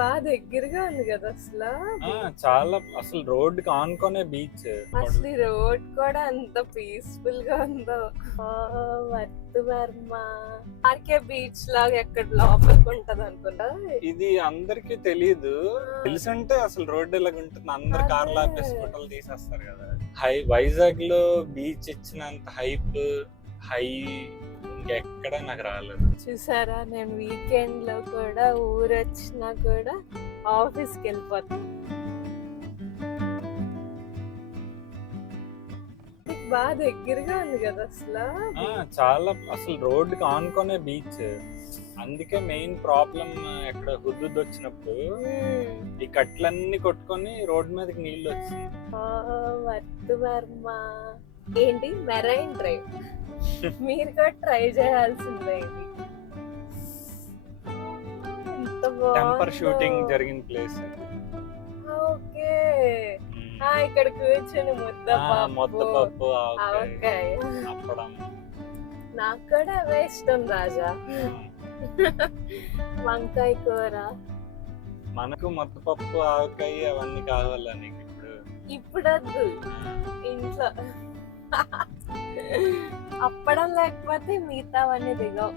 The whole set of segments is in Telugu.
బాగా దగ్గరగా ఉంది కదా అసలు. చాలా అసలు రోడ్ ఆనుకునే బీచ్. అసలు ఈ రోడ్ కూడా అంత పీస్ఫుల్ గా ఉందో. వర్త్ వర్మ ఆర్కే బీచ్ లాగా ఎక్కడ లోపలికి ఉంటది అనుకున్నా. ఇది అందరికి తెలియదు. తెలుసుంటే అసలు రోడ్ ఇలాగ ఉంటుంది. అందరు కార్లు ఆపేసి ఫోటోలు తీసేస్తారు కదా. వైజాగ్ లో బీచ్ ఇచ్చినంత హై ఇంకెక్కడ నాకు రాలేదు. చూసారా, నేను వీకెండ్ లో కూడా ఊరొచ్చినా కూడా ఆఫీస్కి వెళ్ళిపోతాను. బాగా దగ్గరగా ఉంది కదా అసలు. చాలా అసలు రోడ్ ఆనుకునే బీచ్. అందుకే మెయిన్ ప్రాబ్లం ఎక్కడ హుద్దుద్ వచ్చినప్పుడు ఈ కట్లన్నీ కొట్టుకొని రోడ్ మీదకి నీళ్లు వచ్చింది. వర్త్ వర్మ ఏంటి మెరైన్ డ్రైవ్, మీరు కూడా ట్రై చేయాల్సిందే. ఇది టెంపర్ షూటింగ్ జరిగిన ప్లేస్. ఓకే, ఇక్కడ కూర్చొని ముద్దపప్పు అప్పడం. నాకు కూడా అవే ఇష్టం రాజా. వంకాయ కూర. మనకు ముద్దపప్పు ఆవకాయ అవన్నీ కావాలా నీకు? ఇప్పుడు వద్దు, ఇంట్లో అప్పడం లేకపోతే మిగతావన్నీ దిగవు.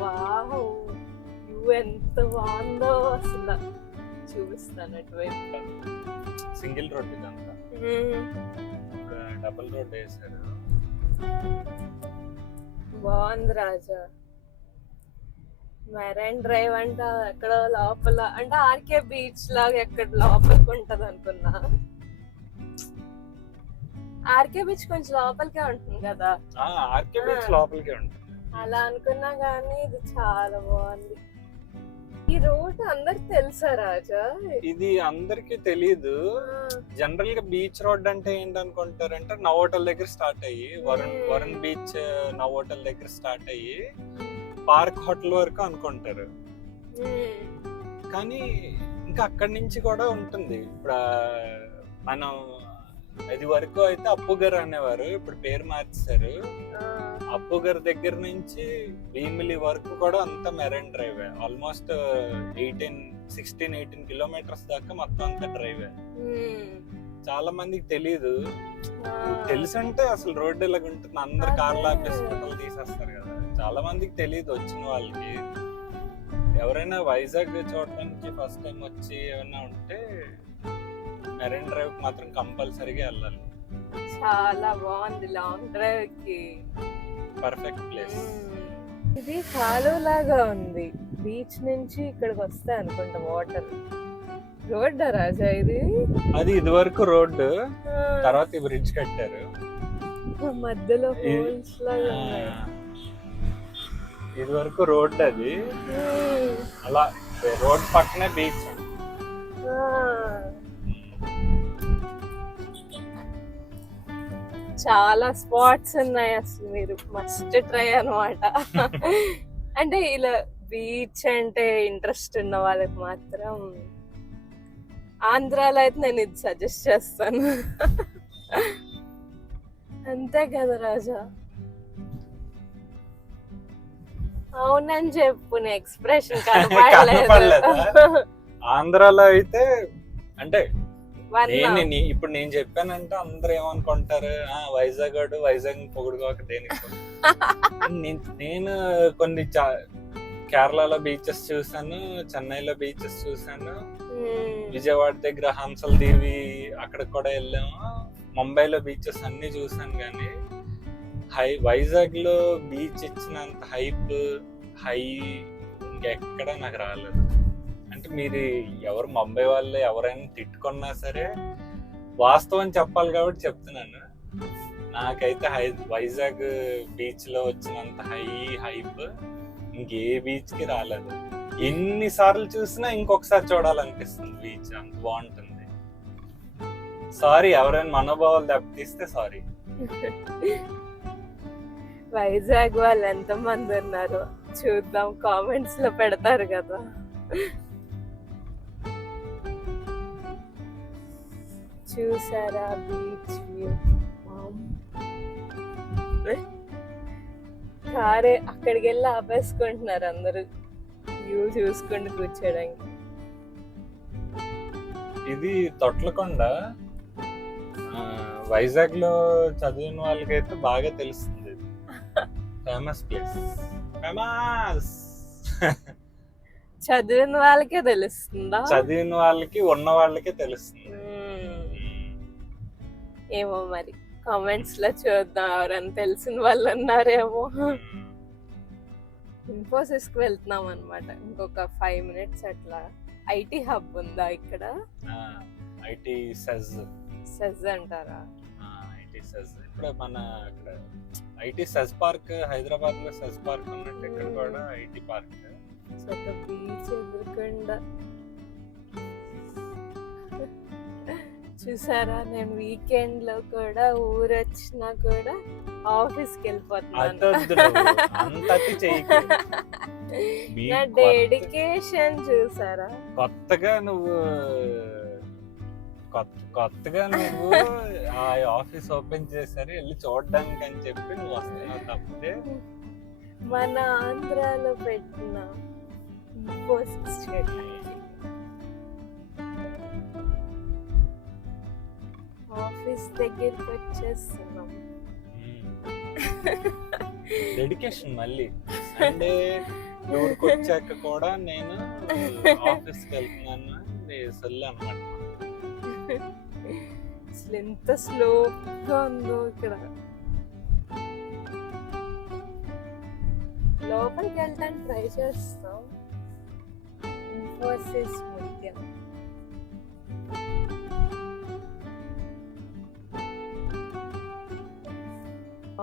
వావ్, ఎంత బాగుందో అసలు. చూపిస్తాను అటువైపు. సింగిల్ రోడ్ ఇదంతా, డబుల్ రోడ్ వేసారు. బాగుంది రాజా. మెరైన్ డ్రైవ్ అంట ఎక్కడ లోపల, అంటే ఆర్కే బీచ్ లాగా ఎక్కడ లోపలికి ఉంటది అనుకున్నా. ఆర్కే బీచ్ కొంచెం లోపలికే ఉంటుంది కదా. ఆర్కే బీచ్ లోపలికే ఉంటుంది అలా అనుకున్నా గానీ ఇది చాలా బాగుంది. ఈ రోడ్ అందరికి తెలుసా రాజా? ఇది అందరికి తెలీదు. జనరల్ గా బీచ్ రోడ్ అంటే ఏంటనుకుంటారంటే నవోటల్ దగ్గర స్టార్ట్ అయ్యి వరుణ్ బీచ్ నవోటల్ దగ్గర స్టార్ట్ అయ్యి పార్క్ హోటల్ వరకు అనుకుంటారు. కానీ ఇంకా అక్కడి నుంచి కూడా ఉంటుంది. ఇప్పుడు మనం అది వరకు అయితే అప్పుగర్ అనేవారు, ఇప్పుడు పేరు మార్చారు. అప్పుగర్ దగ్గర నుంచి భీమిలి వరకు కూడా అంతా మెరైన్ డ్రైవే. ఆల్మోస్ట్ 16-18 కిలోమీటర్స్ దాకా మొత్తం అంతా డ్రైవే. చాలా మందికి తెలీదు. తెలుసుంటే అసలు రోడ్డు ఇలాగ ఉంటుంది. అందరు కార్లు ఆపేసి ఫోటోలు తీసేస్తారు కదా. చాలా మందికి తెలీదు వచ్చిన వాళ్ళకి. ఎవరైనా వైజాగ్ చూడడానికి ఫస్ట్ టైం వచ్చి ఏమైనా ఉంటే మెరైన్ డ్రైవ్ మాత్రం కంపల్సరీగా వెళ్ళాలి. చాలా బాగుంది, లాంగ్ డ్రైవ్ కి పర్ఫెక్ట్ ప్లేస్. ఇది కాలువ లాగా ఉంది. బీచ్ నుంచి ఇక్కడికి వస్తాయి అనుకుంటా వాటర్. రోడ్ రాజా ఇది? అది ఇది వరకు రోడ్డు, తర్వాత ఈ బ్రిడ్జ్ కట్టారు. మధ్యలో హోల్స్ లాగా ఉన్నాయి. ఇది వరకు రోడ్, అది అలా రోడ్ పక్కనే బీచ్. చాలా స్పాట్స్ ఉన్నాయి అసలు. మీరు మస్ట్ ట్రై అన్నమాట. అంటే ఇలా బీచ్ అంటే ఇంట్రెస్ట్ ఉన్న వాళ్ళకి మాత్రం ఆంధ్రాలో అయితే నేను ఇది సజెస్ట్ చేస్తాను. అంతే కదా రాజా? అవునని చెప్పు, నీ ఎక్స్ప్రెషన్ కనపడలేదు. ఆంధ్రాలో అయితే అంటే ఇప్పుడు నేను చెప్పానంటే అందరు ఏమనుకుంటారు, వైజాగ్ పొగుడుకోక దేనికి. నేను కొన్ని కేరళలో బీచెస్ చూసాను, చెన్నైలో బీచెస్ చూసాను, విజయవాడ దగ్గర హంసల దేవి అక్కడికి కూడా వెళ్ళాము, ముంబైలో బీచెస్ అన్ని చూసాను. కానీ వైజాగ్ లో బీచ్ ఇచ్చినంత హై ఇంకెక్కడ నాకు రాలేదు. అంటే మీరు ఎవరు ముంబై వాళ్ళు ఎవరైనా తిట్టుకున్నా సరే వాస్తవం చెప్పాలి కాబట్టి చెప్తున్నాను. నాకైతే వైజాగ్ బీచ్ లో వచ్చినంత హైప్ ఇంకే బీచ్ కి రాలేదు. ఎన్నిసార్లు చూసినా ఇంకొకసారి చూడాలనిపిస్తుంది. బీచ్ అంత బాగుంటుంది. సారీ, ఎవరైనా మనోభావాలు దెబ్బతీస్తే సారీ. వైజాగ్ వాళ్ళు ఎంత మంది ఉన్నారు చూద్దాం, కామెంట్స్ లో పెడతారు కదా. చూసారా బీచ్ వ్యూ? కారే అక్కడికి వెళ్ళి ఆపేసుకుంటున్నారు అందరూ. వ్యూ చూసుకుంటూ కూర్చోడానికి. ఇది తొట్లకొండ. వైజాగ్ లో చదివిన వాళ్ళకైతే బాగా తెలుస్తుంది. Famous place. ఫేమస్. చదివిన వాళ్ళకే తెలుస్తుందా? చదివిన వాళ్ళకి ఉన్న వాళ్ళకే తెలుస్తుంది. ఏమో మరి కామెంట్స్ లో చూద్దాం, ఎవరైనా తెలిసిన వాళ్ళు ఉన్నారేమో. ఇన్ఫోసిస్ కి వెళ్తున్నాం అనమాట. ఇంకొక 5 minutes అట్లా. ఐటీ హబ్ ఉందా ఇక్కడ? ఐటీ సెజ్ అంటారా? IT SEZ. ఇప్పుడు మన ఇక్కడ ఐటీ సెజ్ పార్క్, హైదరాబాద్ లో సెజ్ పార్క్ ఉన్నట్టు ఇక్కడ కూడా ఐటీ పార్క్. బీచ్ ఎదురుకుండా చూసారా, నేను వీకెండ్ లో కూడా ఊరు వచ్చినా కూడా ఆఫీస్ కి వెళ్ళిపోతున్నాను. నా డెడికేషన్ చూసారా. కొత్తగా నువ్వు ఆ ఆఫీస్ ఓపెన్ చేశారు వెళ్ళి చూడడానికి అని చెప్పి నువ్వు వస్తున్నావు తప్పితే మన ఆంధ్రాలో పెట్టిన ఇన్ఫోసిస్ ఆఫీస్ దగ్గరికి వచ్చేస్తున్నాం. డెడికేషన్. మళ్ళీ సండే ఊరికి వచ్చాక కూడా నేను ఆఫీస్కి వెళ్తున్నాను సొల్లు అన్నమాట. అసలు ఎంత స్లోగా ఉందో ఇక్కడ. లోపలికి వెళ్ళడానికి ట్రై చేస్తాం. ఇన్ఫోసిస్ ముత్యం.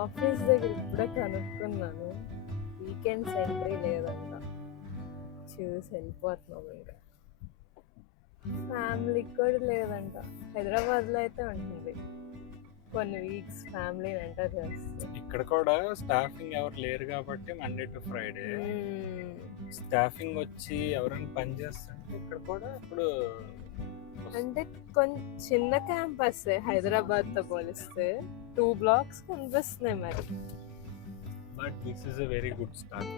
ఆఫీస్ దగ్గర ఇప్పుడే కనుక్కున్నాను, వీకెండ్స్ ఎంట్రీ లేదంట. చూసి వెళ్ళిపోతున్నాం. ఇంకా ఫ్యామిలీకి కూడా లేదంట. హైదరాబాద్ లో అయితే ఉంటుంది, కొన్ని వీక్స్ ఫ్యామిలీ ఎంటర్ చేస్తారు. ఇక్కడ కూడా స్టాఫింగ్ ఎవరు లేరు కాబట్టి మండే టు ఫ్రైడే స్టాఫింగ్ వచ్చి ఎవరైనా పని చేస్తుంటే ఇక్కడ కూడా ఇప్పుడు అంటే కొంచెం చిన్న క్యాంపస్ హైదరాబాద్ తో పోలిస్తే 2 blocks కనిపిస్తున్నాయి మరి. But this is a very good start.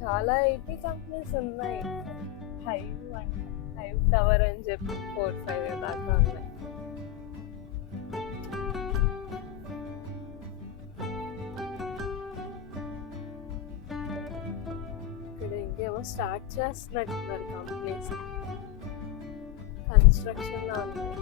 చాలా ఐటీ కంపెనీస్ ఉన్నాయి. హైవ్ టవర్ అని చెప్పి 4-5 దాకా ఉన్నాయి. ఇక్కడ ఇంకేమో స్టార్ట్ చేస్తున్నట్టున్నారు కంపెనీస్. కన్స్ట్రక్షన్ లో ఉన్నాయి.